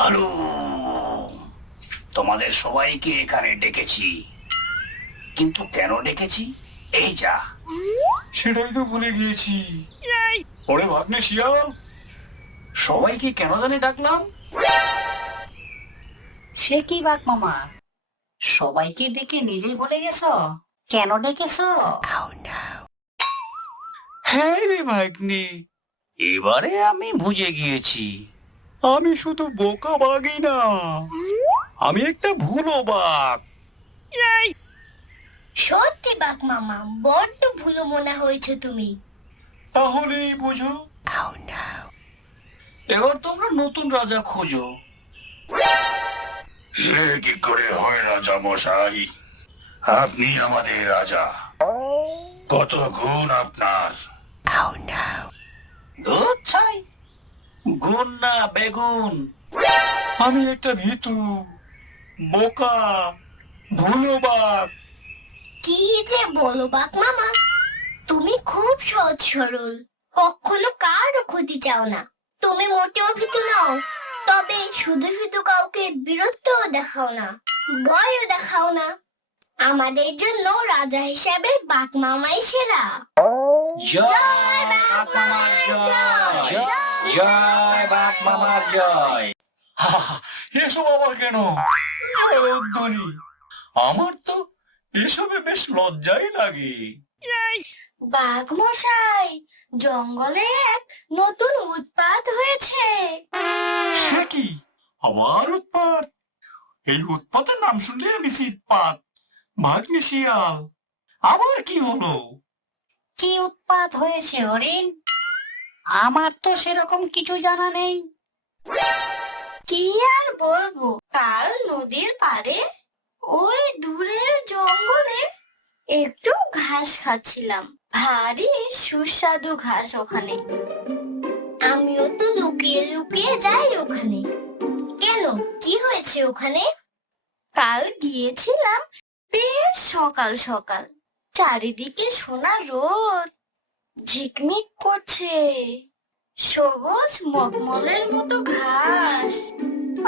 Hello, তোমাদের সবাইকে এখানে ডেকেছি, কিন্তু কেন ডেকেছি এই যা সেটাই তো ভুলে গিয়েছি। ওরে ভাগ্নে শিয়াল, সবাইকে কেন জানি ডাকলাম? সে কি বাঘ মামা, সবাইকে ডেকে নিজেই বলে গেছো? কেন ডেকেছো? হ্যাঁ রে ভাগ্নে, এবারে আমি বুঝে গিয়েছি। আমি শুধু বোকা বাঘই না, আমি একটা ভুলো বাঘ। সত্যি বাঘ মামা, বড্ড ভুলো মনে হয়েছে তুমি। তাহলেই বুঝো, এবার তোমরা নতুন রাজা খোঁজো। সে কি করে হয় রাজা মশাই? আপনি আমাদের রাজা, কত গুণ আপনার। দুধ ছাই, গুণ না বেগুন। আমি একটা ভীতু, বোকা, ভুলো বাঘ। কি যে বলো বাঘ মামা, তুমি খুব সহজ সরল, কখনো কারো ক্ষতি চাও না। তুমি মোটেও ভীতু নও, তবে শুধু শুধু কাউকে বিরক্তও দেখাও না, ভয়ও দেখাও না। আমাদের জন্য রাজা হিসাবে বাঘ মামাই সেরা। জয় বাঘ বাঘ মামার জয়, জয়, জয় বাঘ মামার জয়। এসব আবার কেন? ধ্বনি, আমার তো এসবে বেশ লজ্জাই লাগে। বাঘ মশাই, জঙ্গলে এক নতুন উৎপাত হয়েছে। সে কি, আবার উৎপাত? এই উৎপাতের নাম শুনলে আমি শীতপাত। ভাগ্নে শিয়াল, আবার কি হলো? কি উৎপাত হয়েছে হরিণ? আমার তো সেরকম কিছু জানা নেই। কি আর বলবো, কাল নদীর পাড়ে ওই দূরের জঙ্গলে একটু ঘাস খাচ্ছিলাম, ভারী সুস্বাদু ঘাস ওখানে। আমিও তো লুকিয়ে লুকিয়ে যাই ওখানে। কেন, কি হয়েছে ওখানে? কাল গিয়েছিলাম বেশ সকাল সকাল, চারিদিকে সোনা রোদ ঝিকমিক করছে, সবুজ মখমলের মতো ঘাস।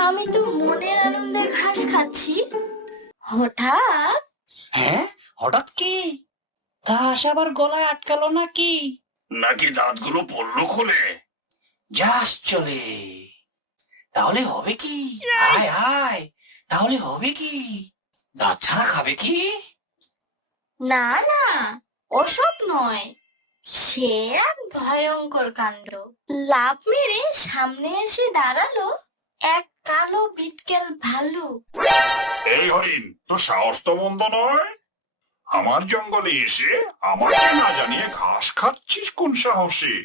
আমি তো মনের আনন্দে ঘাস খাচ্ছি, হঠাৎ হ্যাঁ, হঠাৎ কি? ঘাস আবার গলায় আটকালো নাকি? নাকি দাঁতগুলো পড়লো খুলে? যাস চলে, তাহলে হবে কি? হায় হায়, তাহলে হবে কি? দাঁত ছাড়া খাবে কি? না না, ওসব নয়। সে এক ভয়ঙ্কর কাণ্ড। লাফ মেরে সামনে এসে দাঁড়ালো এক কালো বিটকেল ভালুক। এই হরিণ, তোর সাহস তো মন্দ নয়। আমার জঙ্গলে এসে আমাকে না জানিয়ে ঘাস খাচ্ছিস কোন সাহসে?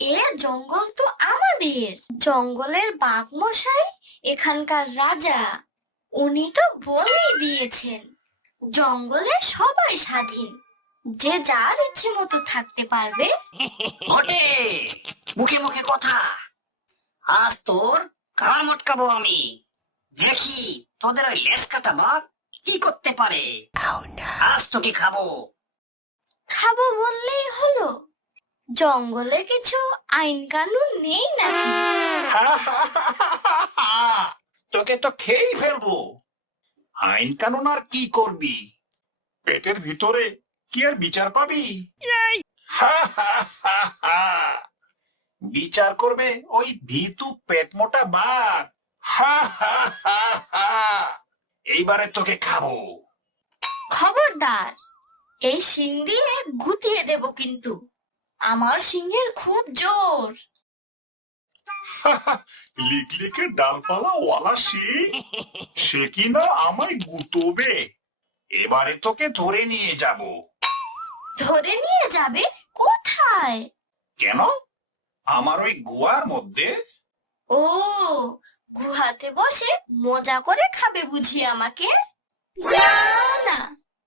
এ জঙ্গল তো আমাদের, জঙ্গলের বাঘ মশাই এখানকার রাজা। উনি তো বলেই দিয়েছেন, জঙ্গলে সবাই স্বাধীন, যে যার ইচ্ছে মতো থাকতে পারবে। বটে, মুখে মুখে কথা। আজ তোর কান মটকাবো আমি। দেখি তোদের ওই লেজ কাটা বাঘ কি করতে পারে। আজ তোকে খাবো। খাবো বললেই হলো? জঙ্গলে কিছু আইন কানুন নেই নাকি? তোকে তো খেয়েই ফেলবো। আইন কানুন আর কি করবি? পেটের ভিতরে কি আর বিচার পাবি? বিচার করবে ওই ভীতু পেট মোটা বাঘ। এইবারে তোকে খাবো। খবরদার, এই শিং দিয়ে গুতিয়ে দেব কিন্তু। আমার সিংহের খুব জোর। লিকলিকে ডালপালা ওয়ালা শিং, সে কিনা আমায় গুতোবে। এবারে তোকে ধরে নিয়ে যাব। ধরে নিয়ে যাবে কোথায়? কেন? আমার ওই গুয়ার মধ্যে। ও, গুহাতে বসে মজা করে খাবে বুঝি আমাকে? না না,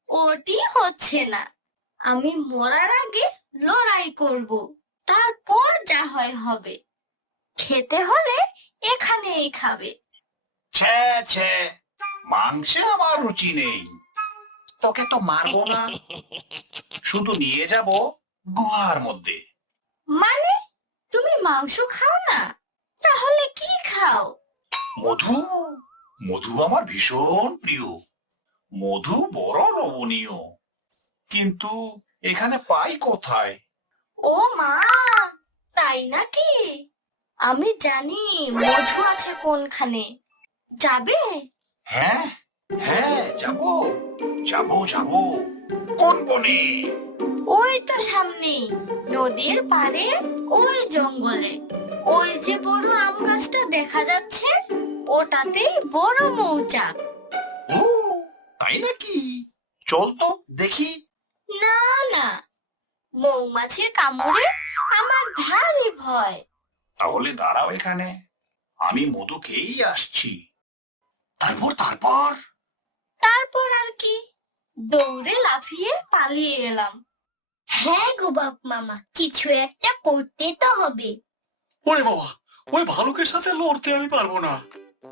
ওটি হচ্ছে না। আমি মরার আগে লড়াই করব, তারপর যা হয় হবে। খেতে হলে এখানেই খাবে। ছে ছে, মাংসে আমার রুচি নেই। তোকে তো মারবো না, শুধু নিয়ে যাব গুহার মধ্যে। মানে, তুমি মাংস খাও না? তাহলে কি খাও? মধু, মধু আমার ভীষণ প্রিয়। মধু বড় লোভনীয়, কিন্তু এখানে পাই কোথায়? ও মা, তাই নাকি? আমি জানি মধু আছে কোনখানে। যাবে? হ্যাঁ হ্যাঁ, যাবো যাবো যাবো। কোন বনে? ওই তো সামনে, নদীর পাড়ে, ওই জঙ্গলে। ওই যে বড় আম গাছটা দেখা যাচ্ছে, ওটাতেই বড় মৌচাক। ও তাই নাকি? চল তো দেখি। না না, মৌমাছির কামড়ে আমার ভারী ভয়। তাহলে দাঁড়াও এখানে, আমি মধু খেয়েই আসছি। তারপর তারপর তারপর আর কি, দৌড়ে লাফিয়ে পালিয়ে এলাম। হ্যাঁ গো বাপ মামা, কিছু একটা করতে তো হবে। ওরে বাবা, ওই ভালুকের সাথে লড়তে আমি পারবো না।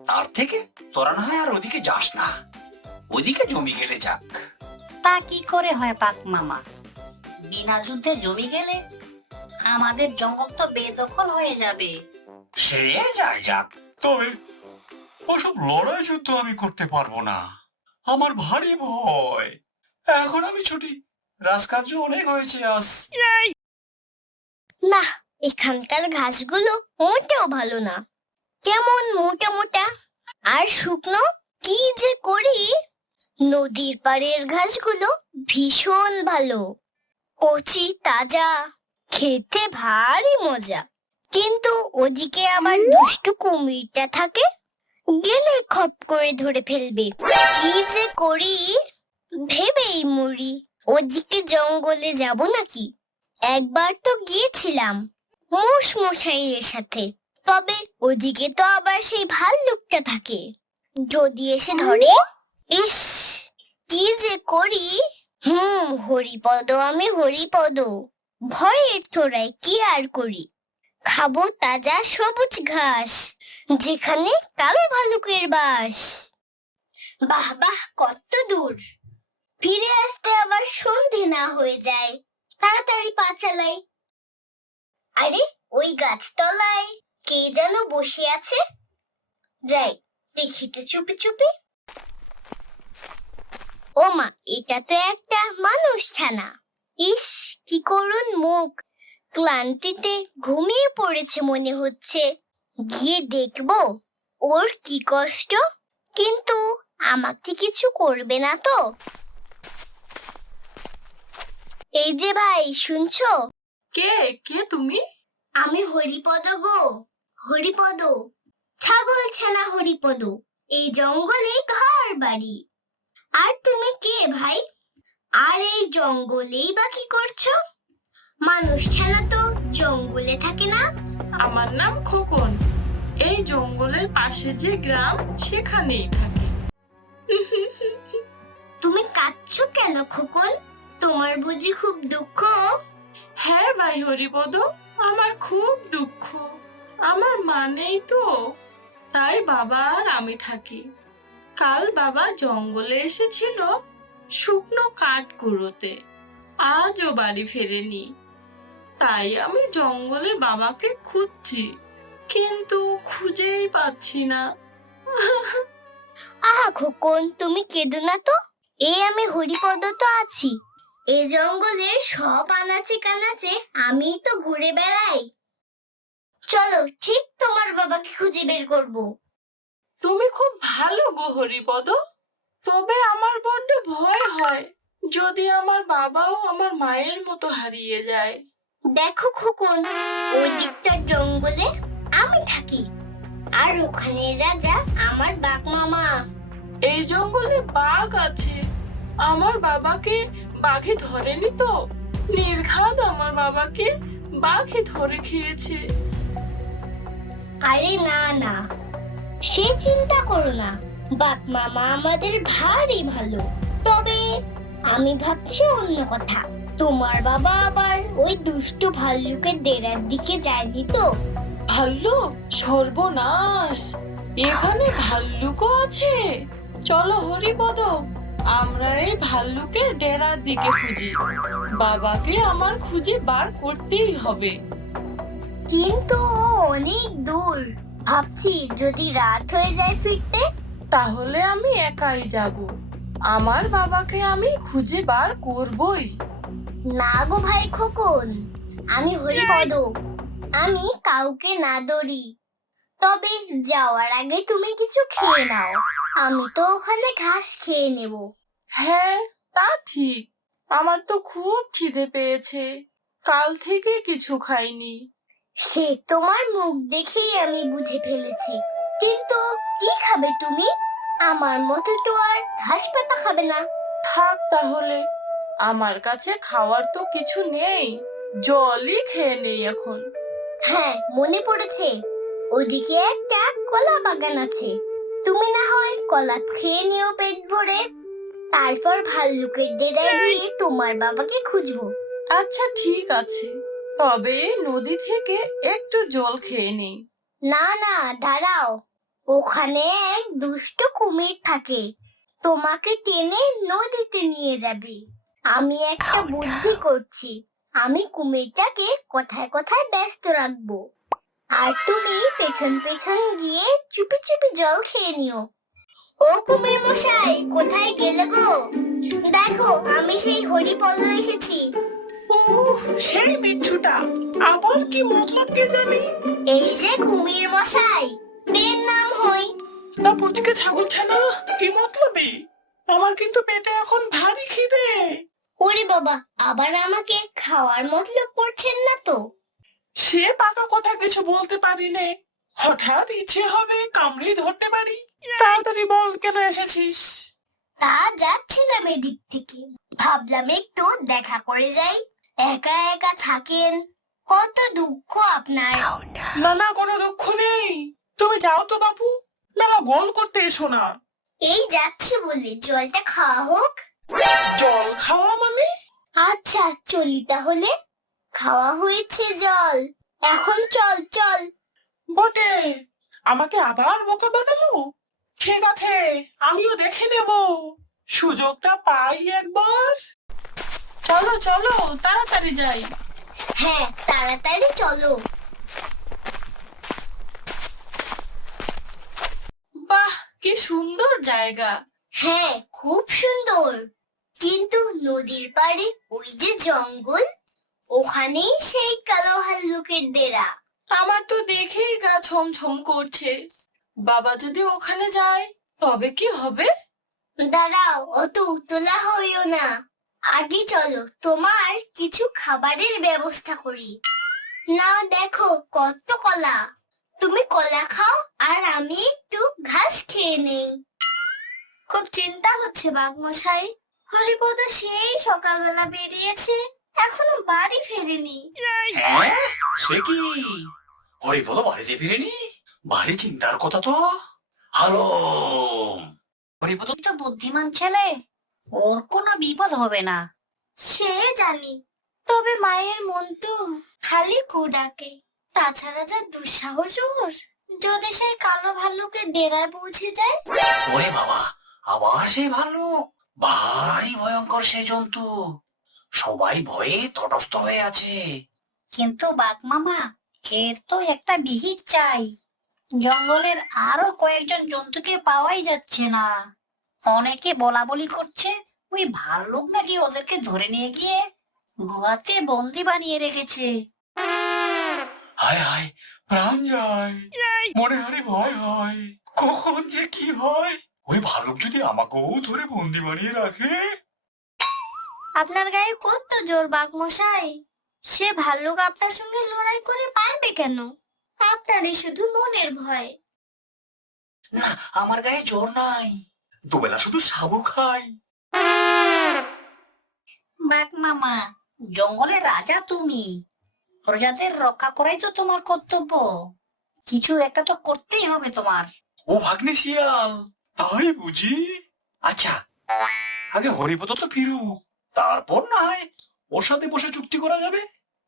তার থেকে তোরা না হয় আর ওদিকে যাস না, ওদিকে জমি গেলে যাক। তা কি করে হয় বাঘ মামা? বিনা যুদ্ধে জমি গেলে আমাদের জঙ্গল তো বেদখল হয়ে যাবে। সে যায় যাক, তবে ওসব লড়াই যুদ্ধ আমি করতে পারবো না, আমার ভারী ভয়। এখন আমি ছুটি, রাজকার্য অনেক হয়েছে আজ। না, এখানকার ঘাসগুলো মোটেও ভালো না, কেমন মোটা মোটা আর শুকনো। কি যে করি, নদীর পাড়ের ঘাসগুলো ভীষণ ভালো, কচি তাজা, খেতে ভারী মজা। কিন্তু ওদিকে আবার দুষ্টু কুমিরটা থাকে, গেলে খপ করে ধরে ফেলবে। কি যে করি ভেবেই মরি। ওদিকে জঙ্গলে যাব নাকি? একবার তো গিয়েছিলাম মোষ মশাইয়ের সাথে, তবে ওদিকে তো আবার সেই ভাল্লুকটা থাকে, যদি এসে ধরে। ইস, কি যে করি। হরিপদ, আমি হরিপদ, ভয়ের তোরাই কি আর করি। খাবো তাজা সবুজ ঘাস, যেখানে কালো ভালুকের বাস। বাহ বাহ, কত দূর! ফিরে আসতে আবার সন্ধে না হয়ে যায়। তাড়াতাড়ি পা চালাই। আরে, ওই গাছতলায় কে যেন বসে আছে, যাই দেখিতে চুপি চুপি। ও মা, এটা তো একটা মানুষ ছানা। ইস, কি করুণ মুখ, ক্লান্তিতে ঘুমিয়ে পড়েছে মনে হচ্ছে। গিয়ে দেখবো ওর কি কষ্ট, কিন্তু আমাকে কিছু করবে না তো? এই যে ভাই, শুনছো? কে কে তুমি? আমি হরিপদ গো, হরিপদ, ছাগল ছানা হরিপদ, এই জঙ্গলে ঘর বাড়ি। আর তুমি কে ভাই? আর এই জঙ্গলেই বা কি করছো? মানুষ ছানা তো জঙ্গলে থাকে না। আমার নাম খোকন, এই জঙ্গলের পাশে যে গ্রাম সেখানেই থাকি। তুমি কাঁদছো কেন খোকন? তোমার বুঝি খুব দুঃখ? হ্যাঁ ভাই হরিপদ, আমার খুব দুঃখ। আমার মা নেই তো, তাই বাবা আর আমি থাকি। কাল বাবা জঙ্গলে এসেছিল শুকনো কাঠ কুড়োতে, আজও বাড়ি ফেরেনি। তাই আমি জঙ্গলে বাবাকে খুঁজছি, কিন্তু খুঁজেই পাচ্ছি না। আহা খোকন, তুমি কেঁদো না তো। এই আমি হরিপদ তো আছি, এই জঙ্গলের সব আনাচে কানাচে আমি তো ঘুরে বেড়াই। চলো, ঠিক তোমার বাবাকে খুঁজে বের করব। তুমি খুব ভালো গো হরিপদ, তবে আমার বড্ড ভয় হয় যদি আমার বাবাও আমার মায়ের মতো হারিয়ে যায়। দেখো খোকন, ওই দিকটার জঙ্গলে আমি থাকি, আর ওখানে রাজা আমার বাঘ মামা। এই জঙ্গলে বাঘ আছে, আমার বাবাকে বাঘে ধরেনি তো? নির্ঘাত আমার বাবাকে বাঘে ধরে খেয়েছে। আরে না না, সে চিন্তা করো না, বাঘ মামা আমাদের ভারী ভালো। তবে আমি ভাবছি অন্য কথা। তোমার বাবা আবার ওই দুষ্টু ভাল্লুকের ডেরার দিকে যায়নি তো? ভাল্লুক? সর্বনাশ, এখানে ভাল্লুকও আছে। চলো হরিপদ, আমরা এই ভাল্লুকের ডেরার দিকে খুঁজি। বাবাকে আমার খুঁজে বার করতেই হবে। কিন্তু ও অনেক দূর, ভাবছি যদি রাত হয়ে যায় ফিরতে। তাহলে আমি একাই যাব। আমার বাবাকে আমি খুঁজে বার করবই। না গো ভাই খোকন, আমি হরিপদ। আমি কাউকে না ধরি। তবে যাওয়ার আগে তুমি কিছু খেয়ে নাও। আমি তো ওখানে ঘাস খেয়ে নেব। হ্যাঁ, তা ঠিক। আমার তো খুব খিদে পেয়েছে, কাল থেকে কিছু খাইনি। সে তোমার মুখ দেখেই আমি বুঝে ফেলেছি। কিন্তু কি খাবে তুমি? আমার মতো তো আর ঘাস পাতা খাবে না। থাক তাহলে, আমার কাছে খাওয়ার তো কিছু নেই, জলই খেয়ে নেই এখন। হ্যাঁ, মনে পড়েছে, ওদিকে একটা কলা বাগান আছে। তুমি না হয় কলা খেয়ে নিও পেট ভরে। তারপর ভাল্লুকের ডেরায় গিয়ে তোমার বাবাকে খুঁজবো। আচ্ছা ঠিক আছে, তবে এই নদী থেকে একটু জল খেয়ে নেই। না না, দাঁড়াও। ওখানে এক দুষ্ট কুমির থাকে, তোমাকে টেনে নদীতে নিয়ে যাবে। আমি একটা বুদ্ধি করছি। আমি কুমিরটাকে কথায় কথায় ব্যস্ত রাখবো, আর তুমি পেছন পেছন গিয়ে চুপি চুপি জল খেয়ে নিও। ও কুমির মশাই, কোথায় গেলে গো? দেখো, আমি সেই হরিপদ এসেছি। উফ, সেই বিচ্ছুটা আবার কি মতলব কে জানি। এই যে কুমির মশাই, বের নাম হই। তা পুচকে ছাগল ছানা, কি মতলবি? আমার কিন্তু পেটে এখন ভারী খিদে। ওরে বাবা, আবার আমাকে খাওয়ার মতলব করছেন না তো? সে পাকা কথা কিছু বলতে পারি নে, হঠাৎ ইচ্ছে হবে কামড়ে ধরতে পারি। তাড়াতাড়ি বল, কেন এসেছিস? তা যাচ্ছিলাম এদিক থেকে, ভাবলাম একটু দেখা করে যাই। একা একা থাকেন, কত দুঃখ আপনার। না না, কোনো দুঃখ নেই। তুমি যাও তো বাবু, মেলা গোল করতে এসো না। এই যাচ্ছি বলে জলটা খাওয়া হোক। জল খাওয়া মানে? আচ্ছা চলি তাহলে। খাওয়া হয়েছে জল, এখন চল চল। বটে, আমাকে আবার বোকা বানালো। ঠিক আছে, আমিও দেখে নেব, সুযোগটা পাই একবার। চলো চলো, তাড়াতাড়ি যাই। হ্যাঁ, তাড়াতাড়ি চলো। বাহ, কি সুন্দর জায়গা। হ্যাঁ, খুব সুন্দর। কিন্তু নদীর পাড়ে ওই যে জঙ্গল, ওখানেই সেই কালো ভাল্লুকের ডেরা। আমার তো দেখেই গা ছমছম করছে। বাবা যদি ওখানে যায় তবে কি হবে? দাঁড়াও, অত উতলা হইও না। আগে চলো, তোমার কিছু খাবারের ব্যবস্থা করি। না, দেখো কত কলা। তুমি কলা খাও, আর আমি একটু ঘাস খেয়ে নেই। খুব চিন্তা হচ্ছে বাঘমশাই। হরিপদ সেই সকালবেলা বেরিয়েছে, এখনো বাড়ি ফেরেনি। হ্যাঁ, সে কি হরিপদ বাড়িতে ফিরেনি? বাড়ি চিন্তার কথা তো। হ্যালো হরিপদ, তুই তো বুদ্ধিমান ছেলে, ওর কোনো বিপদ হবে না। সে জানি, তবে মায়ের মন তো খালি ডাকে। তাছাড়া যা দুঃসাহস ওর, যদি সেই কালো ভাল্লুকের ডেরায় পৌঁছে যায়। ওরে বাবা, আবার সেই ভাল্লুক! ভারী ভয়ঙ্কর সে জন্তু। সবাই ভয়ে তটস্থ হয়ে আছে। কিন্তু বাঘ মামা, এর তো একটা বিহিত চাই। জঙ্গলের আরো কয়েকজন জন্তুকে পাওয়াই যাচ্ছে না। অনেকে বলা বলি করছে ওই ভাল্লুক নাকি ওদেরকে ধরে নিয়ে গিয়ে গুহাতে বন্দি বানিয়ে রেখেছে। হায় হায়, প্রাণ যায়, মনে হারে ভয় হয়। কখন যে কি হয়! ওই ভালুক যদি আমাকেও ধরে বন্দি বানিয়ে রাখে। আপনার গায়ে কত জোর বাঘমশাই! সে ভাল্লুক আপনার সঙ্গে লড়াই করে পারবে কেন? আপনারই শুধু মনের ভয়। না, আমার গায়ে জোর নাই, দুবেলা শুধু সাবু খাই। বাঘ মামা, জঙ্গলের রাজা তুমি, প্রজাদের রক্ষা করাই তো তোমার কর্তব্য। কিছু একটা তো করতেই হবে তোমার। ও ভাগ্নে শিয়াল, তাই বুঝি? আচ্ছা, আগে হরিপদ তো ফিরুক, তারপর না হয় ওর সাথে বসে চুক্তি করা যাবে।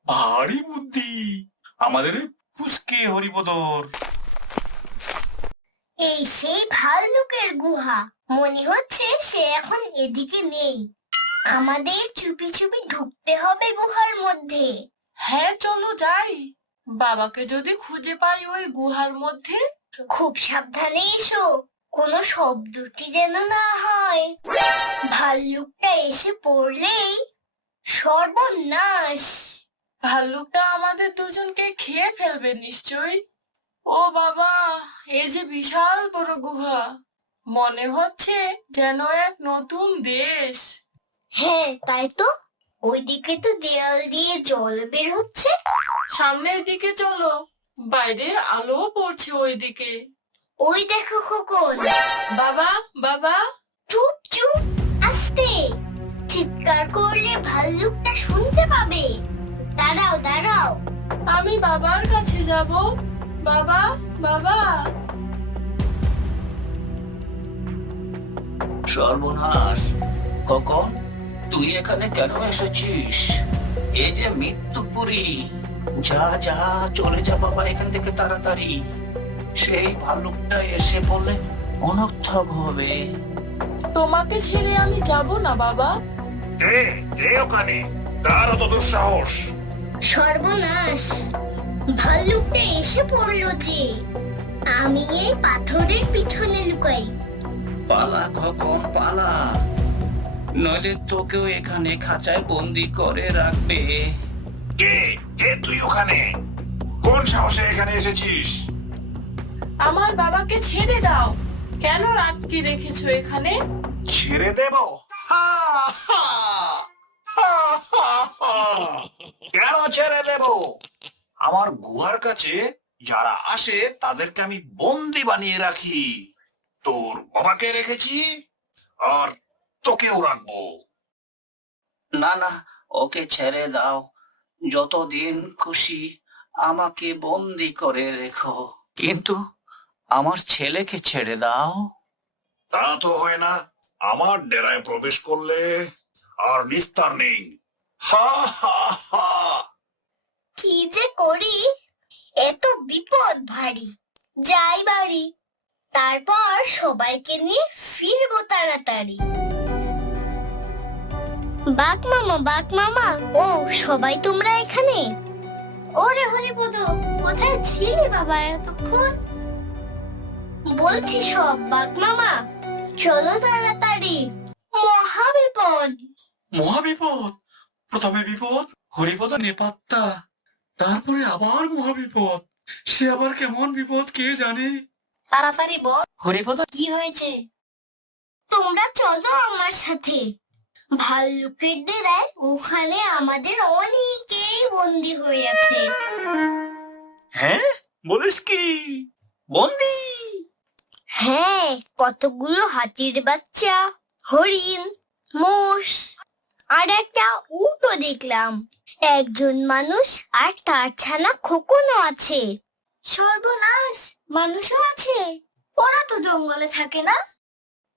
ভারী বুদ্ধি আমাদের ওই পুচকে হরিপদর। এই সেই ভাল্লুকের গুহা, মনে হচ্ছে সে এখন এদিকে নেই। আমাদের চুপি চুপি ঢুকতে হবে গুহার মধ্যে। হ্যাঁ চলো যাই। বাবাকে যদি খুঁজে পাই ওই গুহার মধ্যে। খুব সাবধানে এসো, কোনো শব্দটি যেন না হয়। ভাল্লুকটা এসে পড়লেই সর্বনাশ। ভাল্লুকটা আমাদের দুজনকে খেয়ে ফেলবে নিশ্চয়ই। ও বাবা, এই যে বিশাল বড় গুহা, মনে হচ্ছে যেন এক নতুন দেশ। হ্যাঁ তাই তো, ওইদিকে তো দেয়াল দিয়ে জল বের হচ্ছে। সামনের দিকে চলো, বাইরের আলো পড়ছে ওইদিকে। ওই দেখো খোকন। বাবা, বাবা। চুপ চুপ, আস্তে। চিৎকার করলে ভাল্লুকটা শুনতে পাবে। দাঁড়াও দাঁড়াও। আমি বাবার কাছে যাব। বাবা, বাবা। সর্বনাশ, কখন তুই এখানে কেন এসেছিস? এ যে মৃত্যুপুরী। যা যা, চলে যা বাবা এখান থেকে তাড়াতাড়ি। সেই ভালুকটা এসে পড়লে অনর্থক হবে। তোমাকে ছেড়ে আমি যাব না বাবা। কে কে ওখানে? কার অত দুঃসাহস? সর্বনাশ, ভাল্লুকটা এসে পড়লো যে। আমি এই পাথরের পিছনে লুকাই। পালা কখন পালা, নইলে তোকেও এখানে খাঁচায় বন্দি করে রাখবে। কে কে তুই ওখানে? কোন সাহসে এখানে এসেছিস? আমার বাবাকে ছেড়ে দাও। কেন আটকে রেখেছো এখানে? ছেড়ে দেব? হা, হা, হা, হা, হা। কেন ছেড়ে দেব? আমার গুহার কাছে যারা আসে তাদেরকে আমি বন্দি বানিয়ে রাখি। তোর বাবাকে রেখেছি, আর তোকেও রাখবো। না না, ওকে ছেড়ে দাও। যতদিন খুশি আমাকে বন্দি করে রেখো, কিন্তু আমার ছেলেকে ছেড়ে দাও। তা তো হয় না। আমার ডেরায় প্রবেশ করলে আর নিস্তার নেই। হা হা হা। কি যে করি, এত বিপদ ভারী। যাই বাড়ি, তারপর সবাইকে নিয়ে ফিরবো তাড়াতাড়ি। বাঘ মামা, ও সবাই তোমরা এখানে? ওরে হরিপদ, কোথায় ছিলি বাবা এতক্ষণ? বলছি সব বাঘ মামা, চলো তাড়াতাড়ি, মহা বিপদ। মহাবিপদ! প্রথমে বিপদ, হরিপদ নেপাত্তা, তারপরে আবার মহাবিপদ। সে আবার কেমন বিপদ কে জানে। তাড়াতাড়ি বল হরিপদ, কি হয়েছে? তোমরা চলো আমার সাথে। ভাল্লুকের ডেরায় ওখানে আমাদের অনেকেই বন্দি হয়ে আছে। হ্যাঁ, বলিস কি? বন্দি? হ্যাঁ, কতগুলো হাতির বাচ্চা, হরিণ, মোষ আর একটা উটও দেখলাম। একজন মানুষ আর তার ছানা খোকনও আছে। সর্বনাশ, মানুষও আছে? ওরা তো জঙ্গলে থাকে না?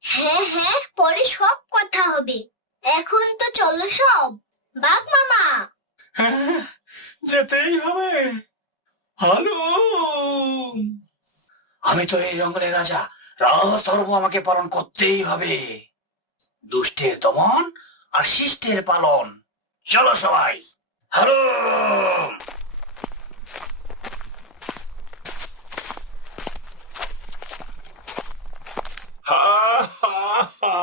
হ্যাঁ হ্যাঁ, পরে সব কথা হবে। এখন তো চলো সব। বাঘ মামা, হ্যাঁ, যেতেই হবে। হ্যালো, আমি তো এই জঙ্গলের রাজা, রাজধর্ম আমাকে পালন করতেই হবে। দুষ্টের দমন আর শিষ্টের পালন। চলো সবাই, হ্যালো। হা হা হা।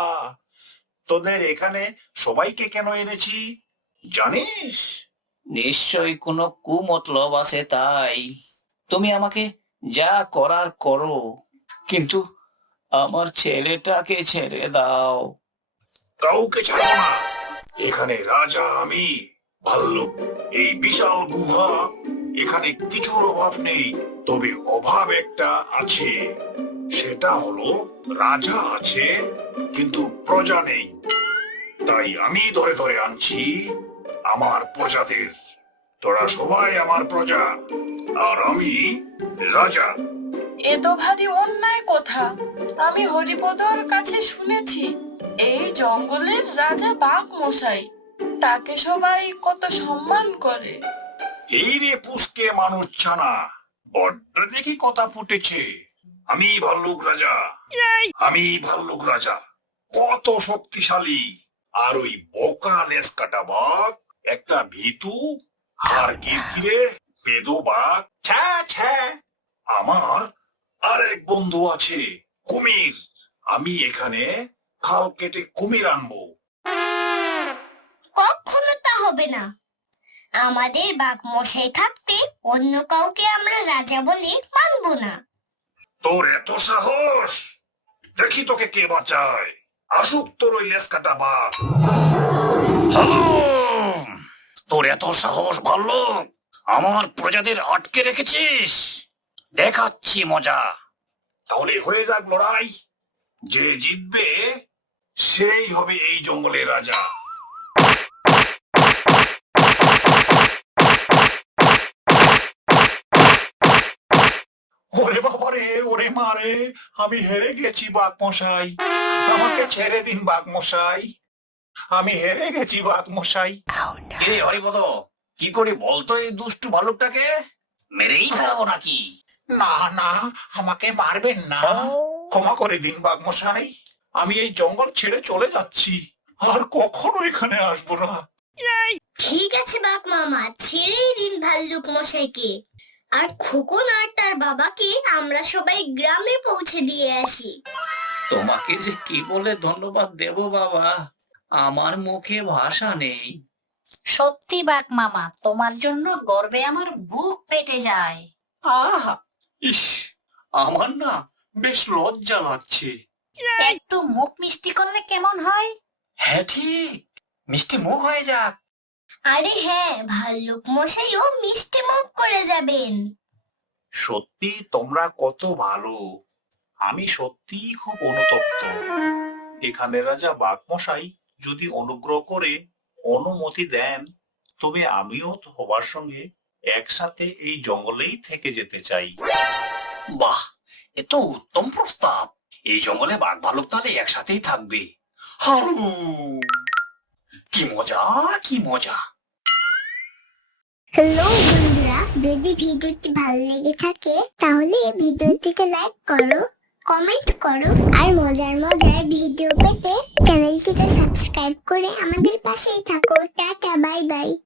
তোদের এখানে সবাইকে কেন এনেছি জানিস? নিশ্চয়ই কোনো কুমতলব আছে তাই। তুমি আমাকে যা করার করো, কিন্তু আমার ছেলেটাকে ছেড়ে দাও। কাউকে ছাড়বো না। এখানে রাজা আমি। ভাল্লুক, এই বিশাল গুহা, এখানে কিছুর অভাব নেই। তবে অভাব একটা আছে, সেটা হলো রাজা আছে কিন্তু প্রজা নেই। তাই আমি ধরে ধরে আনছি আমার প্রজাদের। তোরা সবাই আমার প্রজা, আর আমি রাজা। এ তো ভারী অন্যায় কথা। আমি হরিপদর কাছে শুনেছি এই জঙ্গলের রাজা বাঘ মশাই, তাকে সবাই কত সম্মান করে। এই রে পুষকে মানুষ ছানা, বড্ড দেখি কথা ফুটেছে। আমি ভাল্লুক রাজা, আমি ভাল্লুক রাজা, কত শক্তিশালী। আর ওই বোকা লেজ কাটা বাঘ একটা ভীতু আর গিরগিরে পেদো বাঘ ছ্যা ছ্যা। আমার আরেক বন্ধু আছে কুমির। আমি এখানে খাল কেটে কুমির আনবো। কখনো তা হবে না। আমাদের বাঘ মশাই থাকতে অন্য কাউকে আমরা রাজা বলে মানবো না। তোর এত সাহস, দেখি তোকে কে বাঁচায়। আসুক তোর ওই লেজ কাটা বাঘ। হ্যালো, তোর এত সাহস ভাল্লুক, আমার প্রজাদের আটকে রেখেছিস। দেখাচ্ছি মজা। তাহলে হয়ে যাক লড়াই। যে জিতবে সেই হবে এই জঙ্গলের রাজা। ওরে বাবারে, ওরে মারে, আমি হেরে গেছি বাঘ মশাই। আমাকে ছেড়ে দিন বাঘ মশাই, আমি হেরে গেছি বাঘ মশাই। কে হরিপদ, কি করে বলতো এই দুষ্টু ভালুকটাকে? মেরেই ফেলবো নাকি? না না, আমাকে মারবেন না, ক্ষমা করে দিন বাঘ মশাই। আমি এই জঙ্গল ছেড়ে চলে যাচ্ছি, আর কখনো এখানে আসবো না। ঠিক আছে বাঘ মামা, ছেড়েই দিন ভাল্লুক মশাইকে। আর খোকন আর তার বাবাকে আমরা সবাই গ্রামে পৌঁছে দিয়ে আসি। তোমাকে যে কি বলে ধন্যবাদ দেব বাবা, আমার মুখে ভাষা নেই। সত্যি বাঘ মামা, তোমার জন্য গর্বে আমার বুক ফেটে যায়। আহা, ইস, আমার না বেশ লজ্জা লাগছে। একটু মুখ মিষ্টি করলে কেমন হয়? হ্যাঁ ঠিক, মিষ্টি মুখ হয়ে যাক। আরে হ্যাঁ, ভাল্লুক মশাইও মিষ্টি মুখ করে যাবেন। সত্যি তোমরা কত ভালো, আমি সত্যি খুব অনুতপ্ত। এখানে রাজা বাঘমশাই যদি অনুগ্রহ করে অনুমতি দেন, তবে আমিও সবার সঙ্গে একসাথে এই জঙ্গলেই থেকে যেতে চাই। বাহ, এ তো উত্তম প্রস্তাব। এই জঙ্গলে বাঘ ভালুক তাহলে একসাথেই থাকবে। হারু, কি মজা, কি মজা। হ্যালো বন্ধুরা, যদি ভিডিওটি ভালো লেগে থাকে তাহলে ভিডিওটিকে লাইক করো, কমেন্ট করো, আর মজার মজার ভিডিও পেতে চ্যানেলটিকে সাবস্ক্রাইব করে আমাদের পাশেই থাকো। Tata, bye bye.